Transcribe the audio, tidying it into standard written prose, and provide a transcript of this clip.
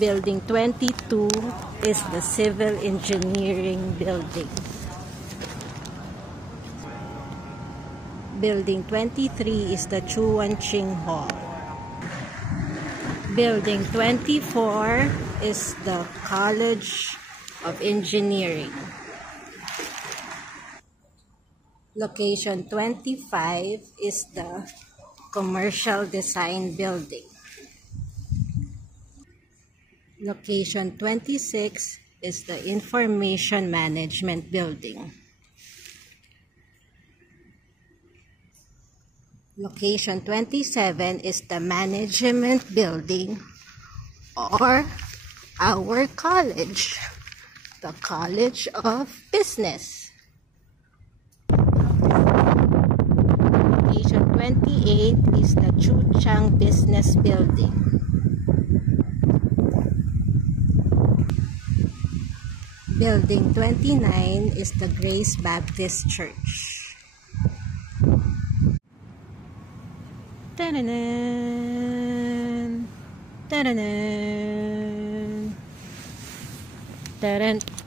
Building 22 is the Civil Engineering Building. Building 23 is the Chuan Ching Hall. Building 24 is the College of Engineering. Location 25 is the Commercial Design Building. Location 26 is the Information Management Building. Location 27 is the Management Building or our college, the College of Business. Location 28 is the Chu Chang Business Building. Building 29 is the Grace Baptist Church. Ta-da-da! Ta-da-da! Ta-da!